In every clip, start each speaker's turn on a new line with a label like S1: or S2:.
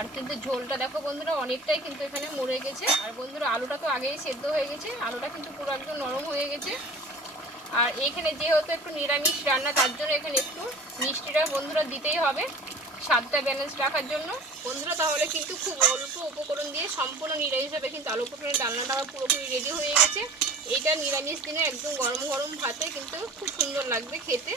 S1: আর কিন্তু ঝোলটা দেখো বন্ধুরা, অনেকটাই কিন্তু এখানে মরে গেছে। আর বন্ধুরা, আলুটা তো আগেই সেদ্ধ হয়ে গেছে। আলুটা কিন্তু পুরো একদম নরম হয়ে গেছে। আর এখানে যেহেতু একটু নিরামিষ রান্না, তার জন্য এখানে একটু মিষ্টিটা বন্ধুরা দিতেই হবে। স্বাদটা ব্যালেন্স রাখার জন্য। বন্ধুরা, তাহলে কিন্তু খুব অল্প উপকরণ দিয়ে সম্পূর্ণ নিরামিষভাবে কিন্তু আলু পটলের আমার পুরোপুরি রেডি হয়ে গেছে। এইটা নিরামিষ দিনে একদম গরম গরম ভাতে কিন্তু খুব সুন্দর লাগবে খেতে।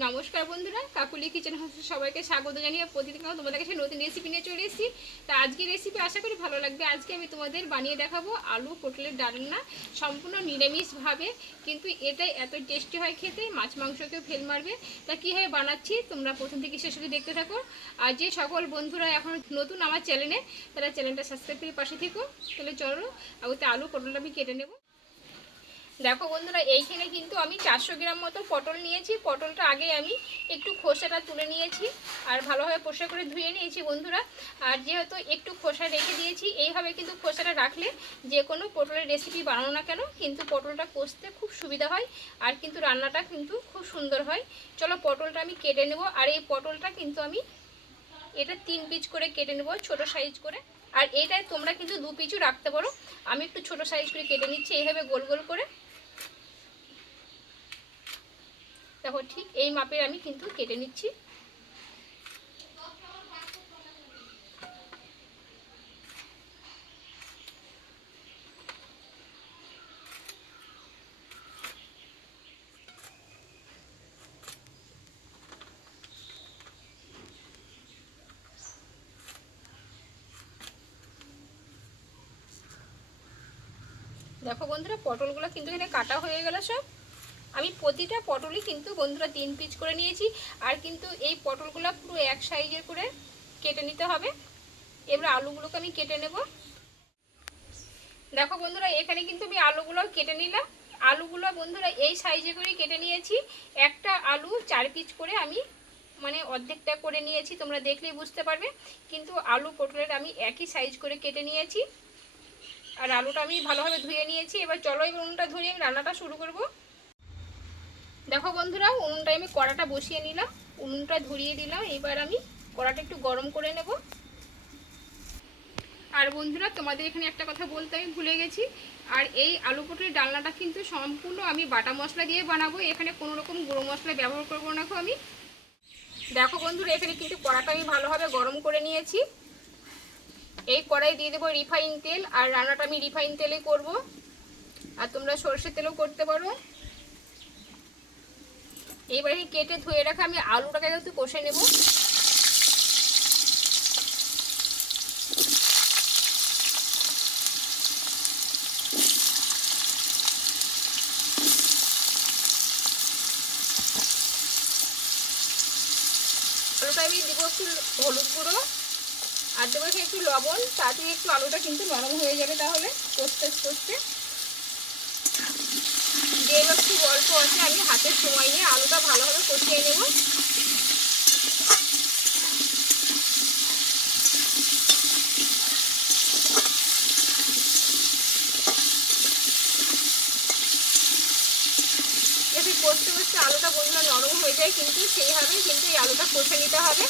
S1: নমস্কার বন্ধুরা, কাকুলি কিচেন হাউসে সবাইকে স্বাগত জানিয়ে প্রতিদিন তোমাদের কাছে নতুন রেসিপি নিয়ে চলে এসেছি। তা আজকে রেসিপি আশা করি ভালো লাগবে। আজকে আমি তোমাদের বানিয়ে দেখাবো আলু পটলের ডালনা সম্পূর্ণ নিরামিষভাবে, কিন্তু এটাই এত টেস্টি হয় খেতে, মাছ মাংসকেও ফেল মারবে। তা কীভাবে বানাচ্ছি তোমরা প্রথম থেকে শেষ অবধি দেখতে থাকো। আর যে সকল বন্ধুরা এখন নতুন আমার চ্যানেলে তারা চ্যানেলটা সাবস্ক্রাইব করে পাশে থেকো। তাহলে চলো আলু পটলটা আমি কেটে নেব। দেখো বন্ধুরা, এইখানে কিন্তু আমি চারশো গ্রাম মতো পটল নিয়েছি। পটলটা আগে আমি একটু খোসাটা তুলে নিয়েছি আর ভালোভাবে পোষা করে ধুয়ে নিয়েছি বন্ধুরা। আর যেহেতু একটু খোসা রেখে দিয়েছি, এইভাবে কিন্তু খোসাটা রাখলে যে কোনো পটলের রেসিপি বানানো না কেন, কিন্তু পটলটা কষতে খুব সুবিধা হয় আর কিন্তু রান্নাটা কিন্তু খুব সুন্দর হয়। চলো পটলটা আমি কেটে নেব আর এই পটলটা কিন্তু আমি এটা তিন পিচ করে কেটে নেব, ছোট সাইজ করে। আর এটাই তোমরা কিন্তু দু পিচও রাখতে পারো। আমি একটু ছোট সাইজ করে কেটে নিচ্ছি, এইভাবে গোল গোল করে। দেখো ঠিক এই মাপের আমি কিন্তু কেটে নিচ্ছি। দেখো বন্ধুরা, পটলগুলো কিন্তু এখানে কাটা হয়ে গেল সব। আমি প্রতিটা পটলই কিন্তু বন্ধুরা তিন পিচ করে নিয়েছি, আর কিন্তু এই পটলগুলো পুরো এক সাইজের করে কেটে নিতে হবে। এবার আলুগুলোকে আমি কেটে নেব। দেখো বন্ধুরা, এখানে কিন্তু আমি আলুগুলো কেটে নিলাম। আলুগুলো বন্ধুরা এই সাইজে করে কেটে নিয়েছি। একটা আলু চার পিচ করে আমি মানে অর্ধেকটা করে নিয়েছি, তোমরা দেখলেই বুঝতে পারবে। কিন্তু আলু পটলের আমি একই সাইজ করে কেটে নিয়েছি। আর আলুটা আমি ভালোভাবে ধুয়ে নিয়েছি। এবার চলো এবার উনুনটা ধরিয়ে আমি রান্নাটা শুরু করব। দেখো বন্ধুরা উনুনটা আমি কড়াটা বসিয়ে নিলাম, উনুনটা ধরিয়ে দিলাম, এবার আমি কড়াটা একটু গরম করে নেব। আর বন্ধুরা, তোমাদের এখানে একটা কথা বলতে আমি ভুলে গেছি, আর এই আলু পটলের ডালনাটা কিন্তু সম্পূর্ণ আমি বাটা মশলা দিয়ে বানাবো, এখানে কোনো রকম গুঁড়ো মশলা ব্যবহার করব না আমি। দেখো বন্ধুরা, এখানে কিন্তু কড়াটা আমি ভালোভাবে গরম করে নিয়েছি। এই কড়াই দিয়ে দেবো রিফাইন তেল, আর রান্নাটা আমি রিফাইন তেলে করব। আর তোমরা সর্ষের তেলও করতে পারো। এইবারে কেটে ধুয়ে রাখা আমি আলুটাকে একটু কষে নেব। আমি দেবো একটু হলুদ গুঁড়ো, আর দেবো একটু লবণ, তাতে একটু আলুটা কিন্তু নরম হয়ে যাবে তাহলে, কষতে কষতে। খুব অল্প আছে, আমি হাতের সময় নিয়ে আলুটা ভালোভাবে কষিয়ে নেব। কষতে কষতে আলুটা বন্ধুরা নরম হয়ে যায়, কিন্তু সেইভাবেই কিন্তু এই আলুটা কষে নিতে হবে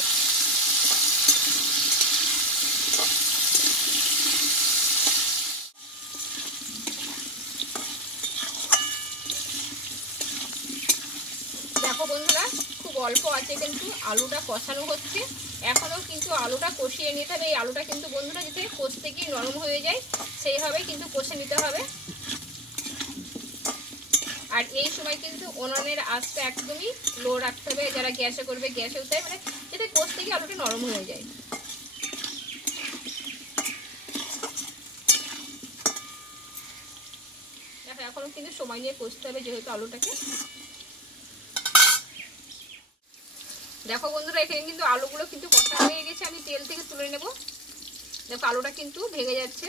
S1: দেখো বন্ধুরা আছে কিন্তু আলুটা কষানো হচ্ছে। এখনও কিন্তু আলুটা কষিয়ে নিতে হবে। এই আলুটা কিন্তু বন্ধুরা যাতে কষতে গিয়ে নরম হয়ে যায়, সেইভাবে কিন্তু কষে নিতে হবে। আর এই সময় কিন্তু উনানের আঁচটা একদমই লো রাখতে হবে। যারা গ্যাসে করবে, গ্যাসে উঠতে মানে যাতে কষতে গিয়ে আলুটা নরম হয়ে যায়। দেখো, এখনও কিন্তু সময় নিয়ে কষতে হবে যেহেতু আলুটাকে। দেখো বন্ধুরা, এখানে কিন্তু আলুগুলো কিন্তু কষা হয়ে গেছে, আমি তেল থেকে তুলে নেব। দেখো, আলুটা কিন্তু ভেঙে যাচ্ছে।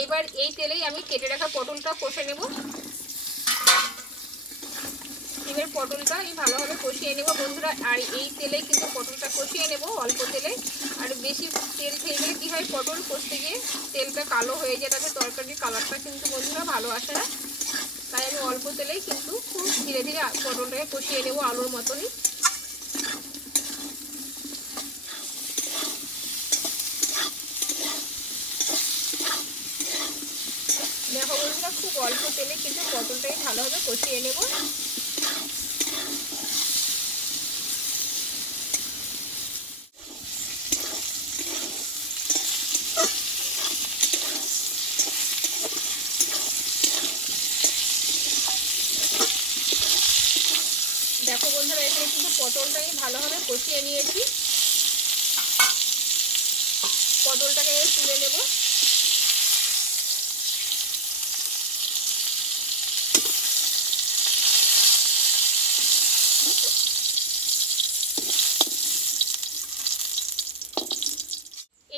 S1: এইবার এই তেলেই আমি কেটে রাখা পটলটা কষে নেব। এবার পটলটা আমি ভালোভাবে কষিয়ে নেব বন্ধুরা। আর এই তেলে কিন্তু পটলটা কষিয়ে নেব, অল্প তেলে। আর বেশি তেল খেয়ে গেলে কী হয়, পটল কষতে গিয়ে তেলটা কালো হয়ে যায়, তাতে তরকারির কালারটা কিন্তু বন্ধুরা ভালো আসে না। তাই আমি অল্প তেলেই কিন্তু খুব ধীরে ধীরে পটলটাকে কষিয়ে নেব আলুর মতনই। দেখো বন্ধুরা, খুব অল্প তেলে কিন্তু পটলটাকে ভালোভাবে কষিয়ে নেব দেখো বন্ধুরা এখানে কিন্তু পটলটাকে ভালোভাবে কষিয়ে নিয়েছি। পটলটাকে তুলে নেব।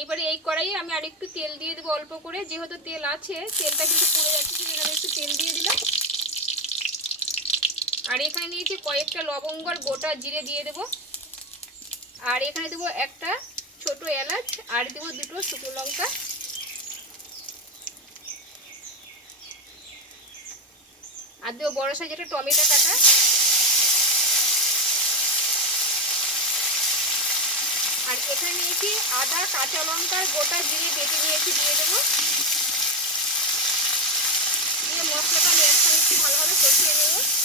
S1: এবারে এই কড়াইয়ে আমি আরেকটু তেল দিয়ে দেবো অল্প করে। যেহেতু তেল আছে, তেলটা কিন্তু পুড়ে যাচ্ছে সেখানে একটু তেল দিয়ে দিলাম। আর এখানে নিয়েছি কয়েকটা লবঙ্গ আর গোটা জিরে দিয়ে দেবো। আর এখানে দেবো একটা ছোট এলাচ, আর দেবো দুটো শুকনো লঙ্কা। আর দেবো বড় সাইজ একটা টমেটো কাটা। আর এখানে নিয়েছি আদা, কাঁচা লঙ্কা, গোটা জিরে বেটে নিয়েছি, দিয়ে দেবো। দিয়ে মশলাটা আমি একসঙ্গে ভালোভাবে কষিয়ে নেব।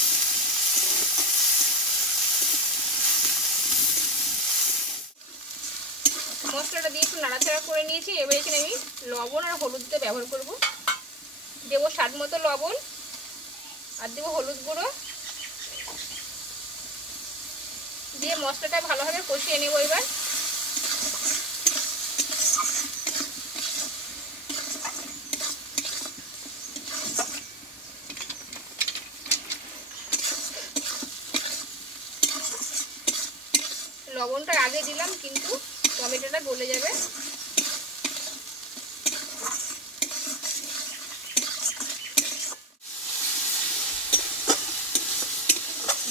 S1: মশলাটা দিয়ে একটু নাড়াচাড়া করে নিয়েছি, এবার এখানে আমি লবণ আর হলুদ হলুদটা ব্যবহার করব। দেবো স্বাদ মতো লবণ, আর দেবো হলুদ গুঁড়ো। দিয়ে মশলাটা ভালোভাবে কষিয়ে নেব এবার। লবণটা আগে দিলাম, কিন্তু টমেটোটা গলে যাবে।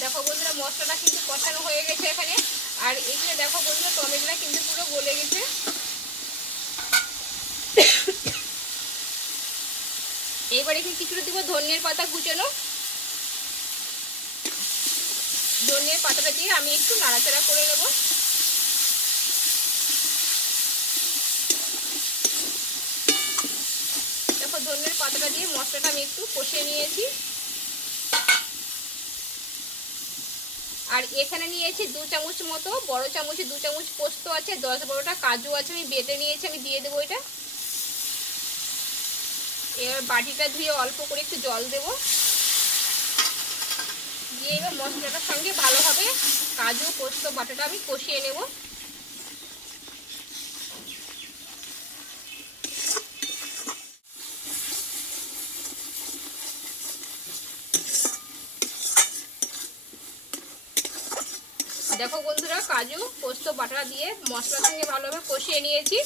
S1: দেখো বন্ধুরা, মশলাটা কিন্তু কষানো হয়ে গেছে এখানে। আর এখানে দেখো বন্ধুরা, টমেটোটা কিন্তু পুরো গলে গেছে। এইবার এখানে কিছুটা দিব? ধনিয়ার পাতা কুচানো। ধনিয়ার পাতাটা দিয়ে আমি একটু নাড়াচাড়া করে নেব দেখো পাতাটা দিয়ে মশলাটা আমি একটু কষিয়ে নিয়েছি। আর এখানে নিয়েছি দু চামচ মতো, বড় চামচে দু চামচ পোস্ত আছে, দশ বারোটা কাজু আছে, আমি বেটে নিয়েছি, আমি দিয়ে দেবো এটা। এবার বাটিটা ধুয়ে অল্প করে একটু জল দেবো। দিয়ে এবার মশলাটার সঙ্গে ভালোভাবে কাজু, পোস্ত, বাটাটা আমি কষিয়ে নেব। দেখো বন্ধুরা, কাজু, পোস্ত বাটা দিয়ে মশলার সঙ্গে ভালোভাবে কষিয়ে নিয়েছি।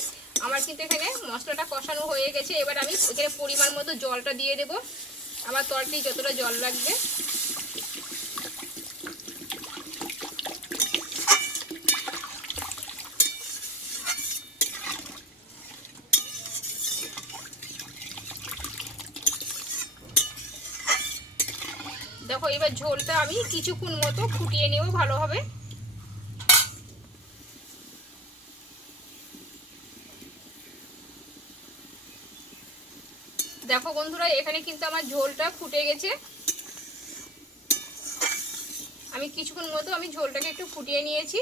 S1: আমার কিন্তু এখানে মশলাটা কষানো হয়ে গেছে। এবার আমি এখানে পরিমাণ মতো জলটা দিয়ে দেব। আমার তরকারি যতটা জল লাগবে। দেখো, এবার ঝোলটা আমি কিছুক্ষণ মতো ফুটিয়ে নেব ভালোভাবে। দেখো বন্ধুরা, এখানে কিন্তু আমার ঝোলটা ফুটে গেছে। আমি কিছুক্ষণ মতো আমি ঝোলটাকে একটু ফুটিয়ে নিয়েছি।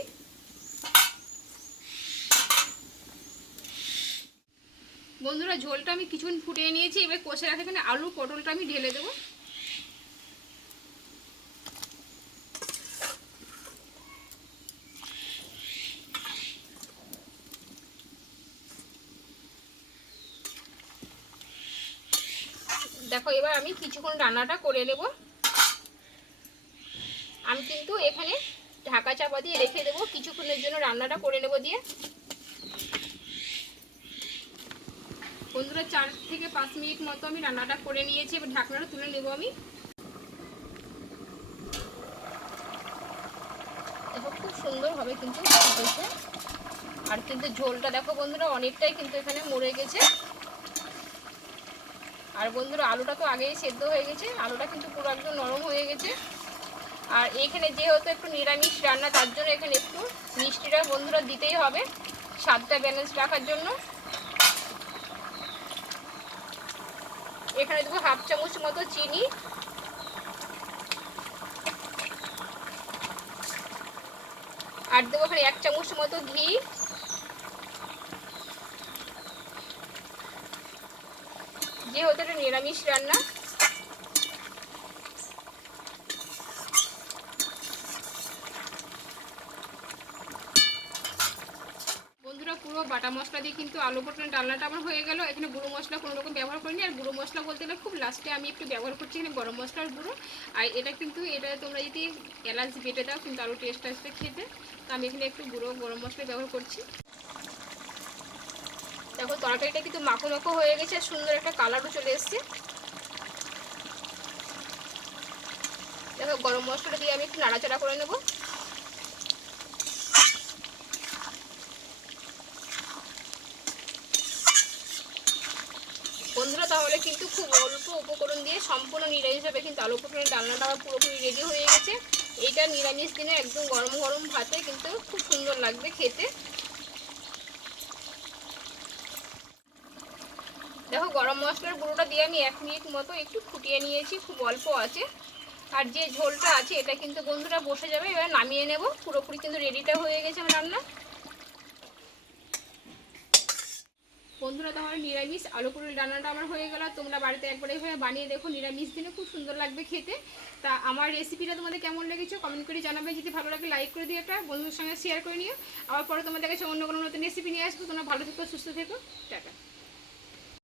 S1: বন্ধুরা, ঝোলটা আমি কিছুক্ষণ ফুটিয়ে নিয়েছি। এবার কষে রাখা এখানে আলু পটলটা আমি ঢেলে দেবো। দেখো, এবার আমি কিছুক্ষণ রান্নাটা করে নেব। আমি কিন্তু এখানে ঢাকা চাপা দিয়ে রেখে দেবো। কিছুক্ষণের জন্য রান্নাটা করে নেব দিয়ে। বন্ধুরা, চার থেকে পাঁচ মিনিট মতো আমি রান্নাটা করে নিয়েছি। এবার ঢাকনাটা তুলে নেব আমি। সুন্দরভাবে কিন্তু আর কিন্তু ঝোলটা দেখো বন্ধুরা, অনেকটাই কিন্তু এখানে মরে গেছে। আর বন্ধুরা, আলুটা তো আগেই সেদ্ধ হয়ে গেছে, আলুটা কিন্তু পুরো একদম নরম হয়ে গেছে। আর এখানে যেহেতু একটু নিরামিষ রান্না, তার জন্য এখানে একটু মিষ্টিটা বন্ধুরা দিতেই হবে, স্বাদটা ব্যালেন্স রাখার জন্য। এখানে দেবো হাফ চামচ মতো চিনি। আর দেবো এখানে এক চামচ মতো ঘি। যেহেতু এটা নিরামিষ রান্না। পুরো বাটা মশলা দিয়ে কিন্তু আলু পটলের ডালনাটা আমার হয়ে গেল। এখানে গুঁড়ো মশলা কোনো রকম ব্যবহার করিনি। আর গুঁড়ো মশলা বলতে গেলে খুব লাস্টে আমি একটু ব্যবহার করছি এখানে গরম মশলার গুঁড়ো। আর এটা কিন্তু, এটা তোমরা যদি এলাচ বেটে দাও, কিন্তু আরও টেস্ট আসবে খেতে। তো আমি এখানে একটু গুঁড়ো গরম মশলা ব্যবহার করছি। দেখো, তরকারিটা কিন্তু মাখো মাখো হয়ে গেছে সুন্দর একটা কালারও চলে এসছে। দেখো, গরম মশলাটা দিয়ে আমি একটু নাড়াচাড়া করে নেব। বন্ধুরা, তাহলে কিন্তু খুব অল্প উপকরণ দিয়ে সম্পূর্ণ নিরামিষ হবে কিন্তু আলু পটলের ডালনাটা পুরোপুরি রেডি হয়ে গেছে। এইটা নিরামিষ দিনে একদম গরম গরম ভাতে কিন্তু খুব সুন্দর লাগবে খেতে। দেখো, গরম মশলার গুঁড়োটা দিয়ে আমি এক মিনিট মতো একটু ফুটিয়ে নিয়েছি, খুব অল্প আছে। আর যে ঝোলটা আছে, এটা কিন্তু বন্ধুরা বসে যাবে, এবার নামিয়ে নেব। পুরোপুরি কিন্তু রেডিটা হয়ে গেছে আমার রান্না। বন্ধুরা তাহলে নিরামিষ আলু পুরুল রান্নাটা আমার হয়ে গেল। তোমরা বাড়িতে একবার এইভাবে বানিয়ে দেখো, নিরামিষ দিনে খুব সুন্দর লাগবে খেতে। তা আমার রেসিপিটা তোমাদের কেমন লেগেছে কমেন্ট করে জানাবে। যদি ভালো লাগে লাইক করে দিও একটা, বন্ধুদের সঙ্গে শেয়ার করে নিও। আবার পরে তোমাদের কাছে অন্য কোনো নতুন রেসিপি নিয়ে আসব। তোমরা ভালো থেকো, সুস্থ থেকো। টাটা।